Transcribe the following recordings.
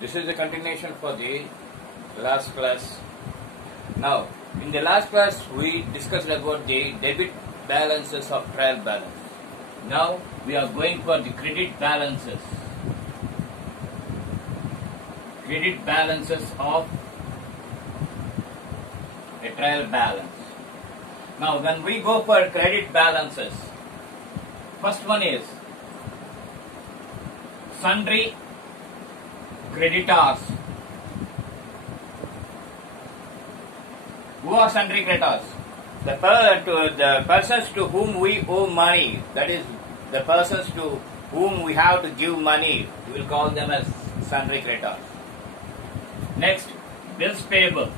This is the continuation for the last class. Now, in the last class, we discussed about the debit balances of trial balance. Now, we are going for the credit balances. Credit balances of a trial balance. Now, when we go for credit balances, first one is sundry creditors. Who are sundry creditors? The persons to whom we owe money, that is, the persons to whom we have to give money, we will call them as sundry creditors. Next, bills payable.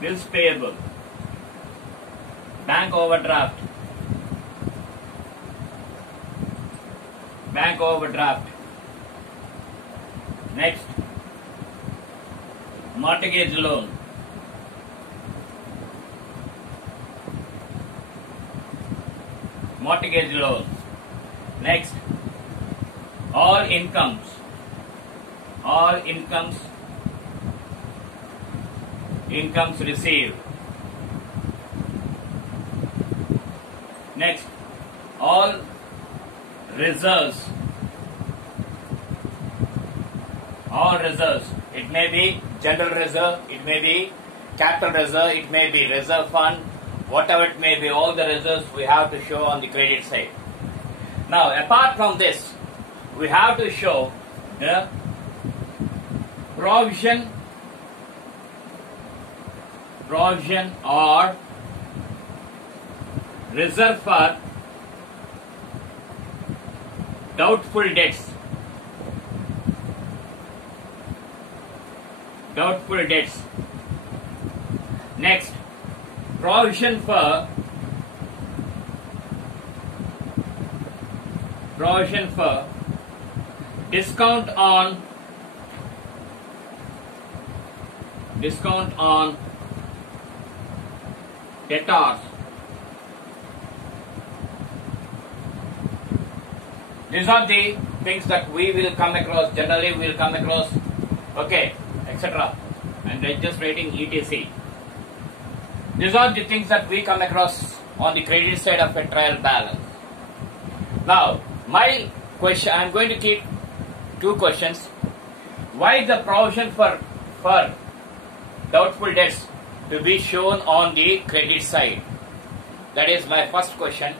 Bills payable. Bank overdraft. Bank overdraft. Next, mortgage loan. Mortgage loan. Next, all incomes. All incomes. Incomes received. Next, all reserves. All reserves. It may be general reserve, it may be capital reserve, it may be reserve fund, whatever it may be, all the reserves we have to show on the credit side. Now, apart from this, we have to show the provision or reserve for doubtful debts. Doubtful debts. Next, provision for discount on debtors. These are the things that we will come across, generally we will come across, okay, etc. And I'm just writing ETC. These are the things that we come across on the credit side of a trial balance. Now, my question, I'm going to keep two questions. Why the provision for doubtful debts to be shown on the credit side? That is my first question.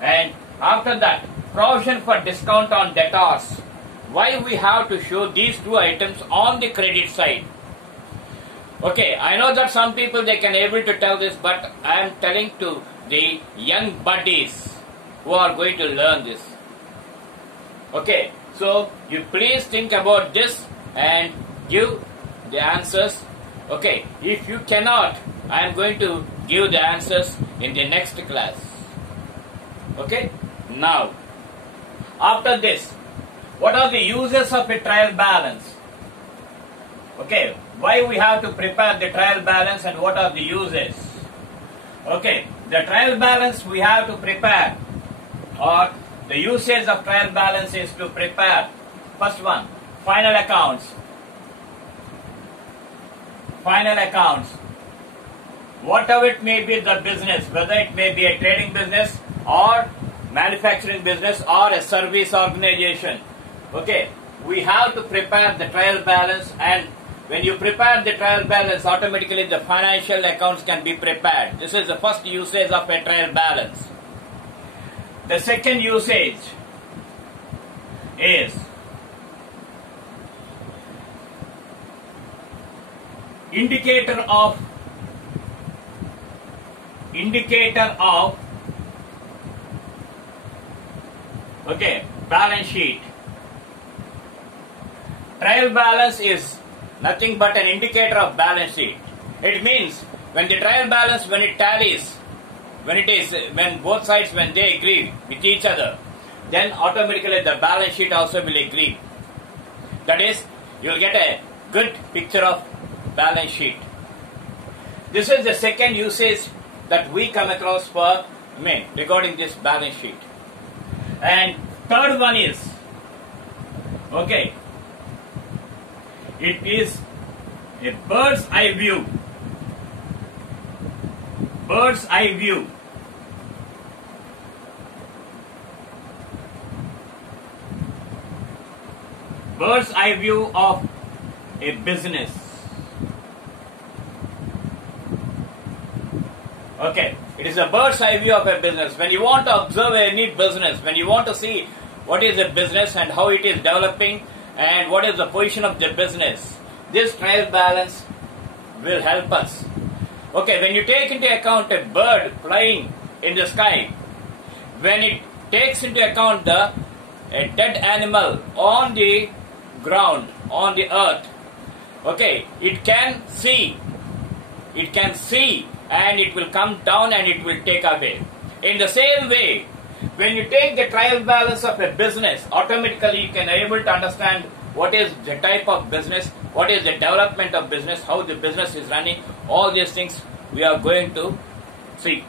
And after that, provision for discount on debtors. Why we have to show these two items on the credit side? Okay, I know that some people they can able to tell this, but I am telling to the young buddies who are going to learn this. Okay, so you please think about this and give the answers. Okay, if you cannot, I am going to give the answers in the next class. Okay, now, after this, what are the uses of a trial balance? Okay, why we have to prepare the trial balance and what are the uses? Okay, the trial balance we have to prepare, or the usage of trial balance is to prepare, first one, final accounts. Final accounts. Whatever it may be the business, whether it may be a trading business or manufacturing business or a service organization. Okay, we have to prepare the trial balance, and when you prepare the trial balance, automatically the financial accounts can be prepared. This is the first usage of a trial balance. The second usage is indicator of okay, balance sheet. Trial balance is nothing but an indicator of balance sheet. It means when the trial balance, when it tallies, when both sides, when they agree with each other, then automatically the balance sheet also will agree. That is, you will get a good picture of balance sheet. This is the second usage that we come across for regarding this balance sheet. And third one is Okay. It is a bird's eye view. Bird's eye view. Bird's eye view of a business. Okay, it is a bird's eye view of a business. When you want to observe any business, when you want to see what is the business and how it is developing and what is the position of the business, this trial balance will help us. Okay, when you take into account a bird flying in the sky, when it takes into account a dead animal on the ground, on the earth, okay, it can see and it will come down and it will take away. In the same way, when you take the trial balance of a business, automatically you can able to understand what is the type of business, what is the development of business, how the business is running, all these things we are going to see.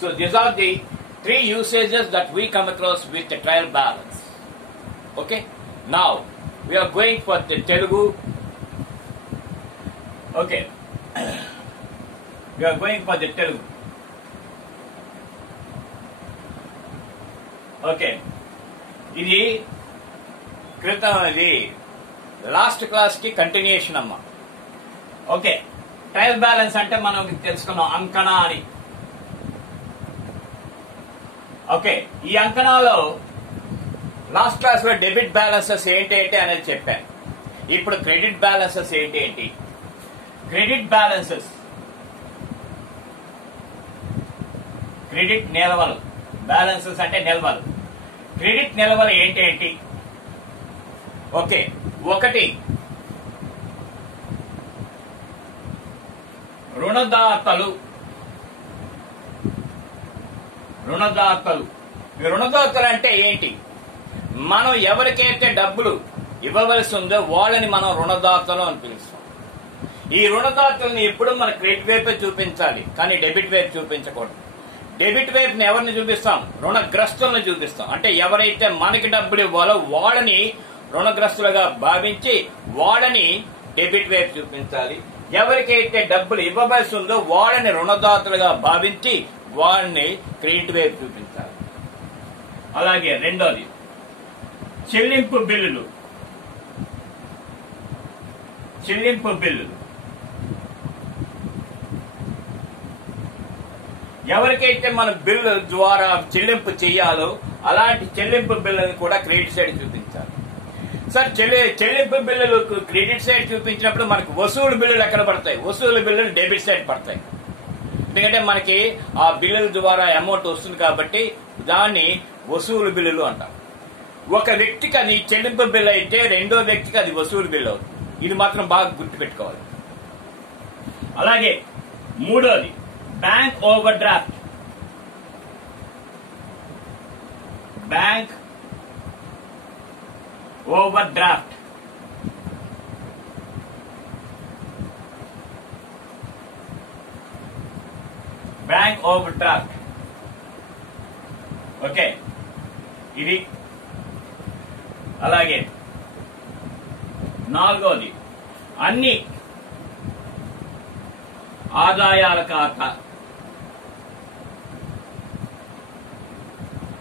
So these are the three usages that we come across with the trial balance. Okay, now we are going for the Telugu. Okay. We are going for the Telugu. Okay. ఇది క్రితం ఇది last class కి కంటిన్యూషన్ అమ్మా. Okay, trial balance అంటే మనం తెలుసుకున్నాం అంకణా అని. ఓకే, ఈ అంకణాలో లాస్ట్ క్లాస్ లో డెబిట్ బ్యాలెన్సెస్ ఏంటి అనేది చెప్పాను. ఇప్పుడు క్రెడిట్ బ్యాలెన్సెస్ ఏంటి? క్రెడిట్ బ్యాలెన్సెస్, క్రెడిట్ నిల్వలు, బ్యాలెన్సెస్ అంటే నిల్వలు. క్రెడిట్ నిల్వలు ఏంటి? ఓకే, ఒకటి రుణదాతలు. ఈ రుణదాతలు అంటే ఏంటి? మనం ఎవరికైతే డబ్బులు ఇవ్వవలసి ఉందో వాళ్ళని మనం రుణదాతలు అని పిలుస్తాం. ఈ రుణదాతల్ని ఎప్పుడు మన క్రెడిట్ వైపే చూపించాలి, కానీ డెబిట్ వైపు చూపించకూడదు. డెబిట్ వైపుని ఎవరిని చూపిస్తాం? రుణగ్రస్తులను చూపిస్తాం. అంటే ఎవరైతే మనకి డబ్బులు ఇవ్వాలో వాళ్ళని రుణగ్రస్తులుగా భావించి వాళ్ళని డెబిట్ వైపు చూపించాలి. ఎవరికైతే డబ్బులు ఇవ్వవలసి ఉందో వాళ్ళని రుణదాతలుగా భావించి వాళ్ళని క్రెడిట్ వైపు చూపించాలి. అలాగే రెండోది చెల్లింపు బిల్లులు. ఎవరికైతే మన బిల్లు ద్వారా చెల్లింపు చేయాలో అలాంటి చెల్లింపు బిల్లులను కూడా క్రెడిట్ సైడ్ చూపించాలి. సార్, చెల్లింపు బిల్లులు క్రెడిట్ సైడ్ చూపించినప్పుడు మనకు వసూలు బిల్లులు ఎక్కడ పడతాయి? వసూలు బిల్లులు డెబిట్ సైడ్ పడతాయి. ఎందుకంటే మనకి ఆ బిల్లుల ద్వారా అమౌంట్ వస్తుంది కాబట్టి దాన్ని వసూలు బిల్లులు అంటాం. ఒక వ్యక్తికి అది చెల్లింపు బిల్లు అయితే రెండో వ్యక్తికి అది వసూలు బిల్లు అవుతుంది. ఇది మాత్రం బాగా గుర్తుపెట్టుకోవాలి. అలాగే మూడోది bank over draft. Bank over draft okay, ఇది. అలాగే నాలుగోది అన్ని ఆదాయాల ఖాతా.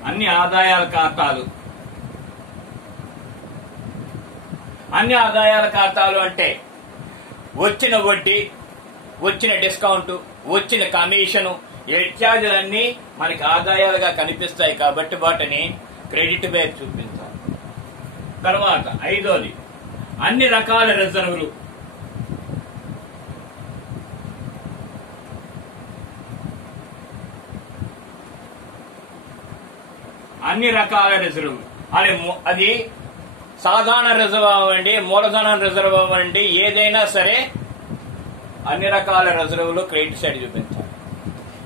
అన్ని ఆదాయాల ఖాతాలు. అన్ని ఆదాయాల ఖాతాలు అంటే వచ్చిన వడ్డీ, వచ్చిన డిస్కౌంట్, వచ్చిన కమిషను ఇత్యాదులన్నీ మనకి ఆదాయాలుగా కనిపిస్తాయి కాబట్టి వాటిని క్రెడిట్ వైపు చూపించాలి. తర్వాత ఐదోది అన్ని రకాల రిజర్వులు. అన్ని రకాల రిజర్వులు అది సాధారణ రిజర్వ్ అవ్వండి, మూలధనం రిజర్వ్ అవ్వండి, ఏదైనా సరే అన్ని రకాల రిజర్వులు క్రెడిట్ సైడ్ చూపించాలి.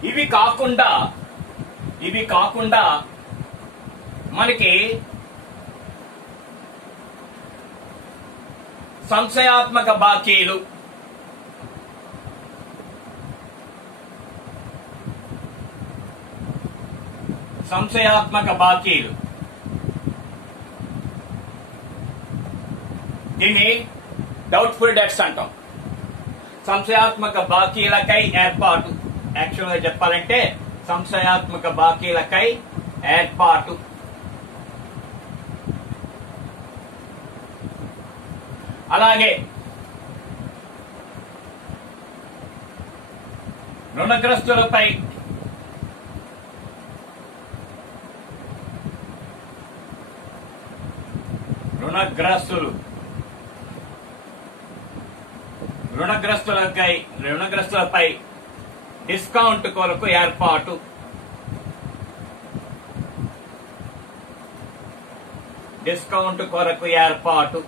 ఇవి కాకుండా మనకి సంశయాత్మక బాకీలు, దీన్ని డౌట్ఫుల్ డెట్స్ అంటాం. సంశయాత్మక బాకీలకై ఏర్పాటు. యాక్చువల్గా చెప్పాలంటే సంశయాత్మక బాకీలకై ఏర్పాటు. అలాగే రుణగ్రస్తులపై రుణగ్రస్తులపై డిస్కౌంట్ కొరకు ఏర్పాటు. డిస్కౌంట్ కొరకు ఏర్పాటు.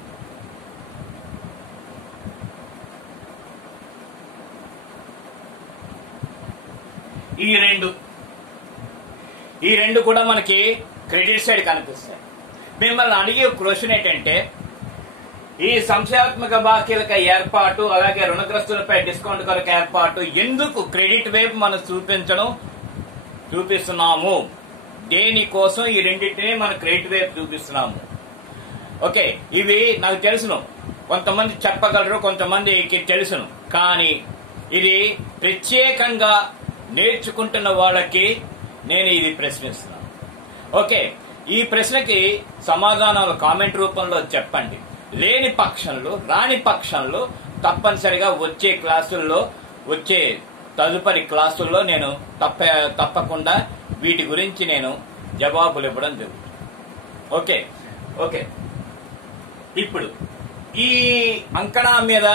ఈ రెండు కూడా మనకి క్రెడిట్ సైడ్ కనిపిస్తాయి. మిమ్మల్ని అడిగే క్వశ్చన్ ఏంటంటే, ఈ సంశయాత్మక బాకీలక ఏర్పాటు అలాగే రుణగ్రస్తులపై డిస్కౌంట్ కొరకు ఏర్పాటు ఎందుకు క్రెడిట్ వైపు మనం చూపిస్తున్నాము? దేనికోసం ఈ రెండింటినీ మనం క్రెడిట్ వైపు చూపిస్తున్నాము? ఓకే, ఇవి నాకు తెలుసును, కొంతమంది చెప్పగలరు, కొంతమందికి తెలుసును. కానీ ఇది ప్రత్యేకంగా నేర్చుకుంటున్న వాళ్ళకి నేను ఇది ప్రశ్నిస్తున్నాను. ఓకే, ఈ ప్రశ్నకి సమాధానాలు కామెంట్ రూపంలో చెప్పండి. రాని పక్షంలో తప్పనిసరిగా వచ్చే తదుపరి క్లాసుల్లో నేను తప్పకుండా వీటి గురించి నేను జవాబులు ఇవ్వడం జరుగుతుంది. ఓకే, ఇప్పుడు ఈ అంకణా మీద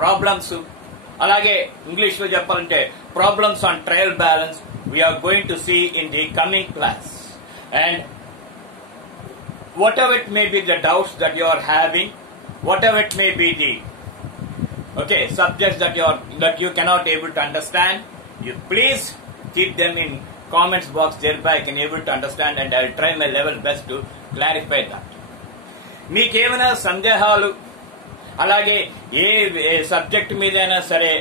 ప్రాబ్లమ్స్, అలాగే ఇంగ్లీష్ లో చెప్పాలంటే problems on trial balance we are going to see in the coming class. And whatever it may be the doubts that you are having, whatever it may be the subjects that you cannot able to understand, you please keep them in comments box, thereby I can able to understand and I will try my level best to clarify that. మీకేమైనా సందేహాలు అలాగే ఏ సబ్జెక్ట్ మీదైనా సరే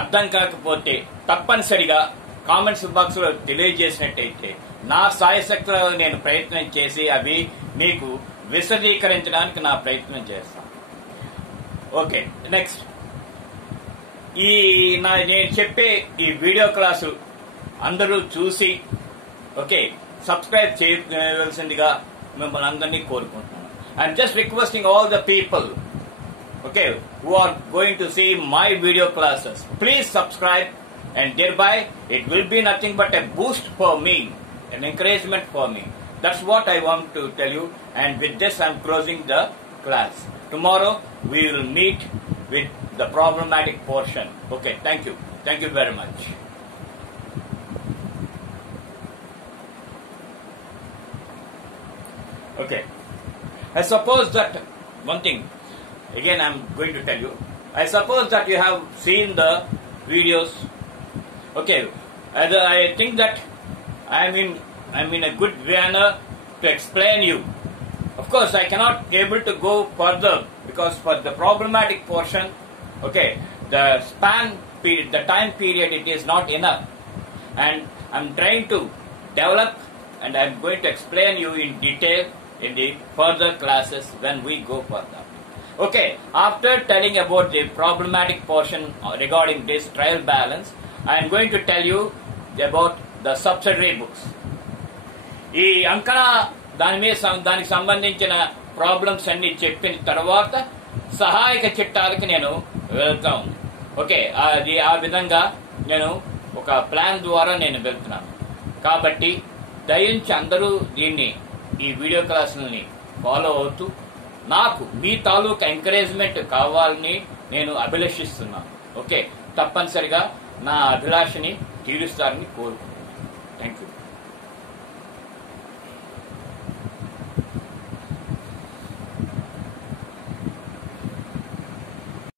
అర్థం కాకపోతే తప్పనిసరిగా comments box లో తెలియజేసినట్టయితే నా సాయశక్తులలో నేను ప్రయత్నం చేసి అవి మీకు విశదీకరించడానికి నా ప్రయత్నం చేస్తాను. ఓకే, నెక్స్ట్ నేను చెప్పే ఈ వీడియో క్లాసులు అందరూ చూసి సబ్స్క్రైబ్ చేయవలసిందిగా మిమ్మల్ని అందరినీ కోరుకుంటున్నాను. I'm just requesting all the people who are going to see my video classes, please subscribe, and thereby it will be nothing but a boost for me, an encouragement for me. That's what I want to tell you, and with this I'm closing the class. Tomorrow we will meet with the problematic portion. Okay, thank you very much. Okay, I suppose that one thing again I'm going to tell you. I suppose that you have seen the videos. Okay, I think that I'm in a good manner to explain you. Of course, I cannot able to go further because for the problematic portion, the time period, it is not enough, and I'm trying to develop, and I'm going to explain you in detail in the further classes when we go further. Okay, after telling about the problematic portion regarding this trial balance, I am going to tell you about the subsidiary books. ఈ అంకణా దానికి సంబంధించిన ప్రాబ్లమ్స్ అన్ని చెప్పిన తర్వాత సహాయక చిట్టాలకి నేను వెళ్తాను. అది ఆ విధంగా నేను ఒక ప్లాన్ ద్వారా నేను వెళ్తున్నాను. కాబట్టి దయించి అందరూ ఈ వీడియో క్లాసులని ఫాలో అవుతూ నాకు మీ తాలూకా ఎంకరేజ్మెంట్ కావాలని నేను అభిలషిస్తున్నాను. తప్పనిసరిగా నా అభిలాషని తీరుస్తారని కోరుకుంటున్నాను. Thank you.